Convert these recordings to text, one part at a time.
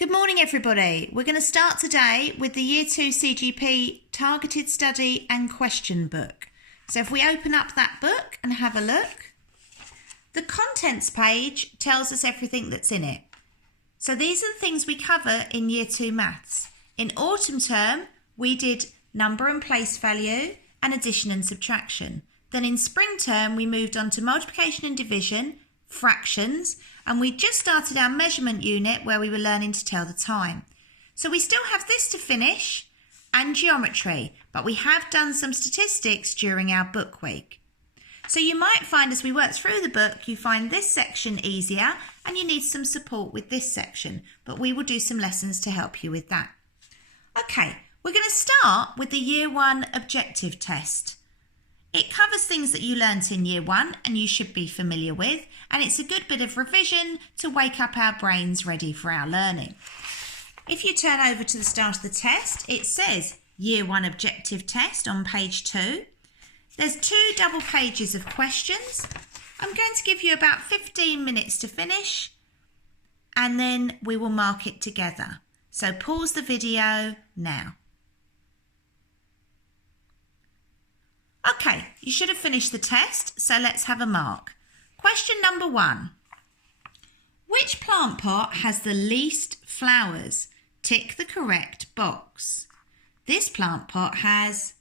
Good morning, everybody. We're going to start today with the Year 2 CGP Targeted Study and Question Book. So if we open up that book and have a look, the contents page tells us everything that's in it. So these are the things we cover in Year 2 Maths. In autumn term, we did number and place value and addition and subtraction. Then in spring term, we moved on to multiplication and division, fractions, and we just started our measurement unit where we were learning to tell the time. So we still have this to finish and geometry, but we have done some statistics during our book week. So you might find as we work through the book, you find this section easier and you need some support with this section, but we will do some lessons to help you with that. Okay, we're going to start with the Year 1 objective test. It covers things that you learnt in Year 1 and you should be familiar with, and it's a good bit of revision to wake up our brains ready for our learning. If you turn over to the start of the test, it says Year 1 objective test on page 2. There's 2 double pages of questions. I'm going to give you about 15 minutes to finish and then we will mark it together. So pause the video now. Okay, you should have finished the test, so let's have a mark. Question number 1. Which plant pot has the least flowers? Tick the correct box. This plant pot has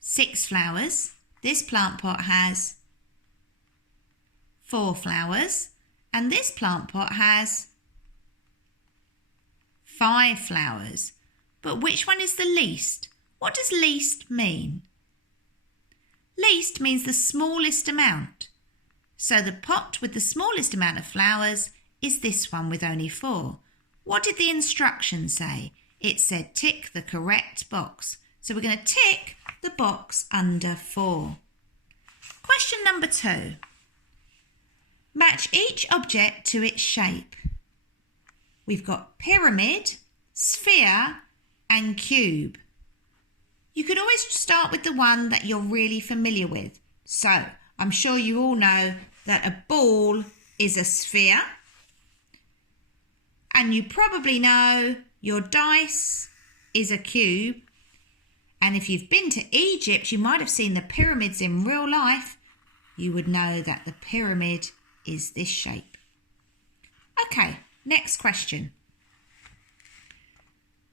6 flowers. This plant pot has 4 flowers. And this plant pot has 5 flowers. But which one is the least? What does least mean? Least means the smallest amount. So the pot with the smallest amount of flowers is this one with only 4. What did the instruction say? It said tick the correct box. So we're going to tick the box under 4. Question number 2. Match each object to its shape. We've got pyramid, sphere, and cube. You could always start with the one that you're really familiar with. So I'm sure you all know that a ball is a sphere, and you probably know your dice is a cube, and if you've been to Egypt, you might have seen the pyramids in real life. You would know that the pyramid is this shape. Okay, next question.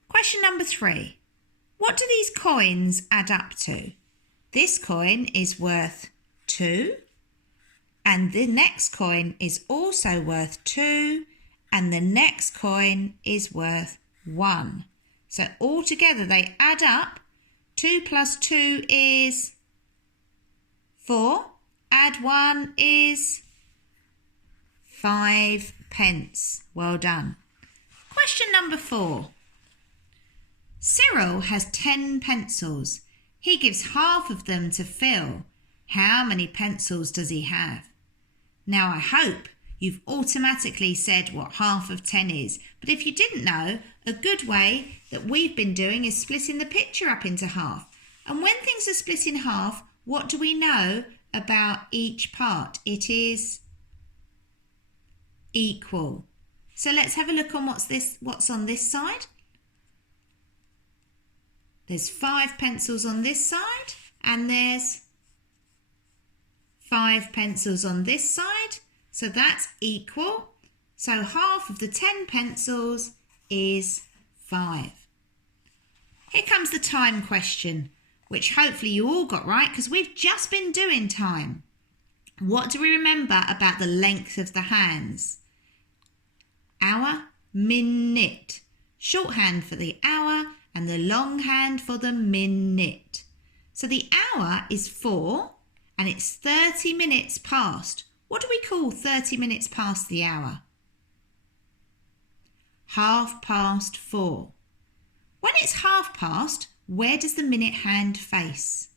Question number 3. What do these coins add up to? This coin is worth 2, and the next coin is also worth 2, and the next coin is worth 1. So altogether they add up. 2 plus 2 is 4. Add 1 is 5 pence. Well done. Question number 4. Cyril has 10 pencils. He gives half of them to Phil. How many pencils does he have? Now I hope you've automatically said what half of 10 is, but if you didn't know, a good way that we've been doing is splitting the picture up into half. And when things are split in half, what do we know about each part? It is equal. So let's have a look on what's on this side. There's 5 pencils on this side and there's 5 pencils on this side. So that's equal. So half of the 10 pencils is 5. Here comes the time question, which hopefully you all got right because we've just been doing time. What do we remember about the length of the hands? Hour, minute. Shorthand for the hour and the longhand for the minute. So the hour is 4 and it's 30 minutes past. What do we call 30 minutes past the hour? 4:30. When it's 4:30, where does the minute hand face?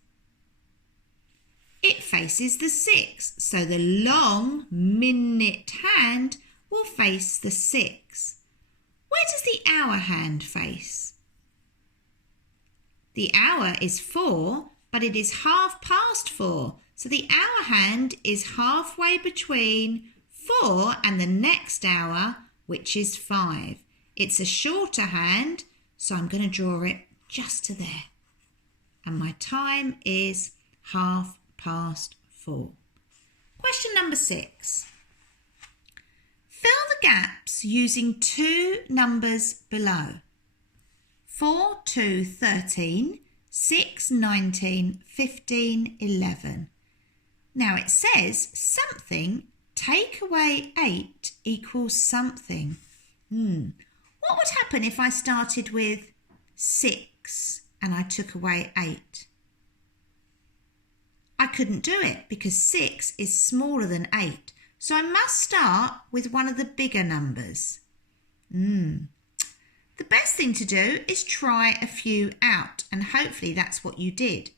It faces the 6. So the long minute hand will face the 6. Where does the hour hand face? The hour is 4, but it is 4:30. So the hour hand is halfway between 4 and the next hour, which is 5. It's a shorter hand, so I'm going to draw it just to there. And my time is 4:30. Question number 6. Fill the gaps using 2 numbers below. 4, 2, 13, 6, 19, 15, 11. Now it says something, take away 8 equals something. What would happen if I started with 6 and I took away 8? I couldn't do it because 6 is smaller than 8. So I must start with one of the bigger numbers. The best thing to do is try a few out, and hopefully that's what you did.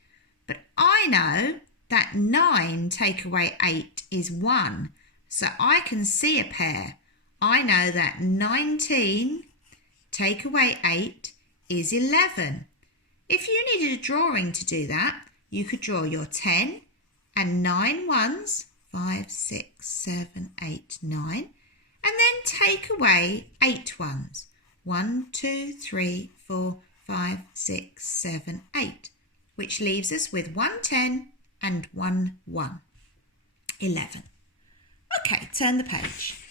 But I know that 9 take away 8 is 1, so I can see a pair. I know that 19 take away 8 is 11. If you needed a drawing to do that, you could draw your 10 and 9 ones, 5, 6, 7, 8, 9, and then take away 8 ones. 1, 2, 3, 4, 5, 6, 7, 8, which leaves us with 1 10 and 1 1. 11. Okay, turn the page.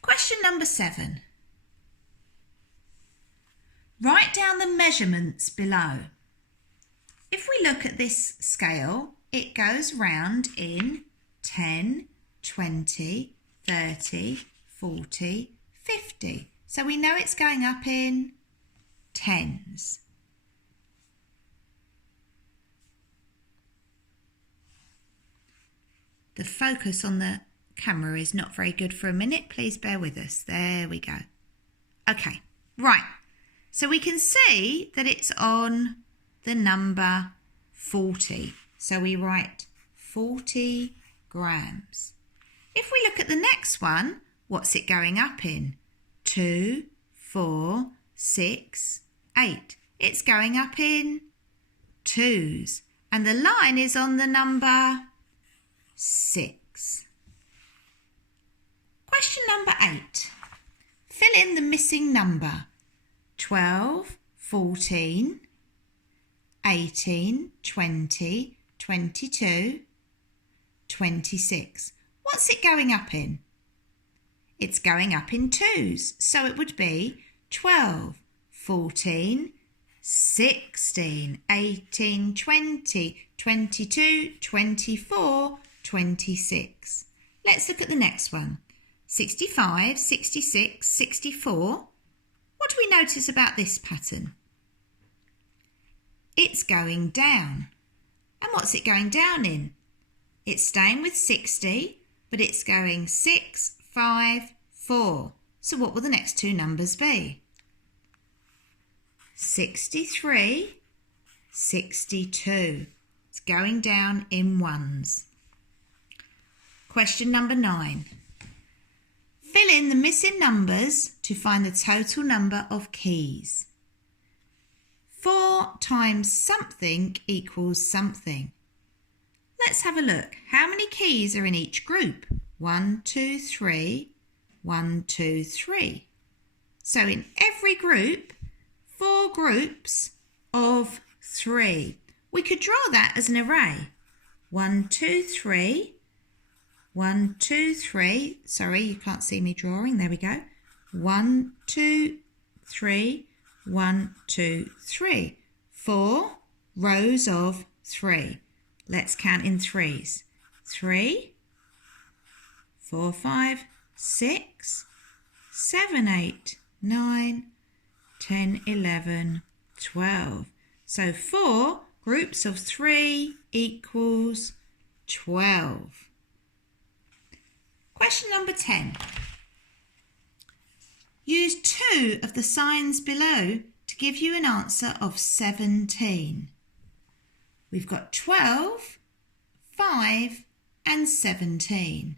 Question number 7. Write down the measurements below. If we look at this scale, it goes round in 10, 20, 30, 40, 50. So we know it's going up in tens. The focus on the camera is not very good for a minute. Please bear with us. There we go. Okay, right. So we can see that it's on the number 40. So we write 40 grams. If we look at the next one, what's it going up in? 2, 4, 6, 8. It's going up in twos. And the line is on the number 6. Question number 8. Fill in the missing number. 12, 14, 18, 20, 22, 26. What's it going up in? It's going up in twos, so it would be 12, 14, 16, 18, 20, 22, 24, 26. Let's look at the next one. 65, 66, 64. What do we notice about this pattern? It's going down. And what's it going down in? It's staying with 60, but it's going 6, 5, 4. So what will the next two numbers be? 63, 62. It's going down in ones. Question number 9. Fill in the missing numbers to find the total number of keys. 4 times something equals something. Let's have a look. How many keys are in each group? 1, 2, 3, 1, 2, 3. So in every group, 4 groups of 3. We could draw that as an array. 1, 2, 3, 1, 2, 3. Sorry, you can't see me drawing. There we go. 1, 2, 3, 1, 2, 3. 4 rows of 3. Let's count in threes. 3, 4, 5, 6, 7, 8, 9, 10, 11, 12. So 4 groups of 3 equals 12. Question number 10. Use 2 of the signs below to give you an answer of 17. We've got 12, 5 and 17.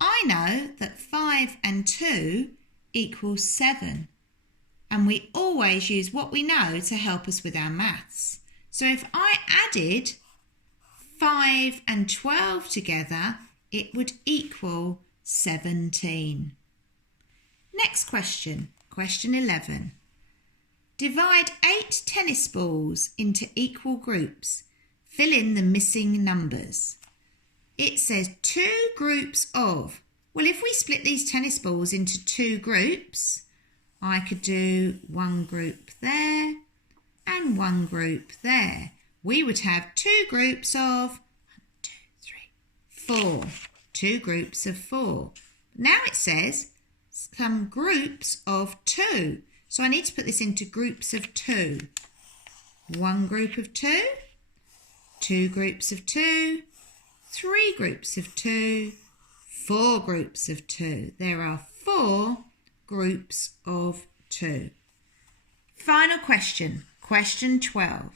I know that 5 and 2 equals 7. And we always use what we know to help us with our maths. So if I added 5 and 12 together, it would equal 17. Next question, question 11. Divide 8 tennis balls into equal groups. Fill in the missing numbers. It says 2 groups of. Well, if we split these tennis balls into 2 groups, I could do 1 group there and 1 group there. We would have 2 groups of 1, 2, 3, 4. 2 groups of 4. Now it says some groups of 2. So I need to put this into groups of 2. 1 group of 2, 2 groups of 2, 3 groups of 2, 4 groups of 2. There are 4 groups of 2. Final question, question 12.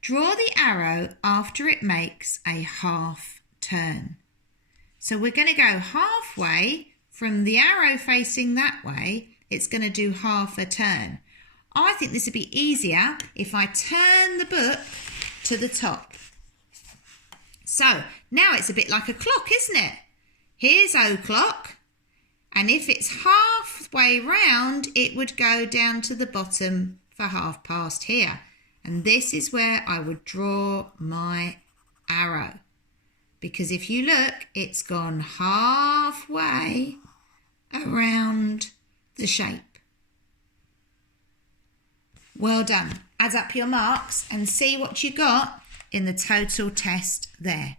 Draw the arrow after it makes a half turn. So we're going to go halfway from the arrow facing that way. It's going to do half a turn. I think this would be easier if I turn the book to the top. So now it's a bit like a clock, isn't it? Here's o'clock, and if it's halfway round, it would go down to the bottom for 1/2 here. And this is where I would draw my arrow. Because if you look, it's gone halfway around the shape. Well done. Add up your marks and see what you got in the total test there.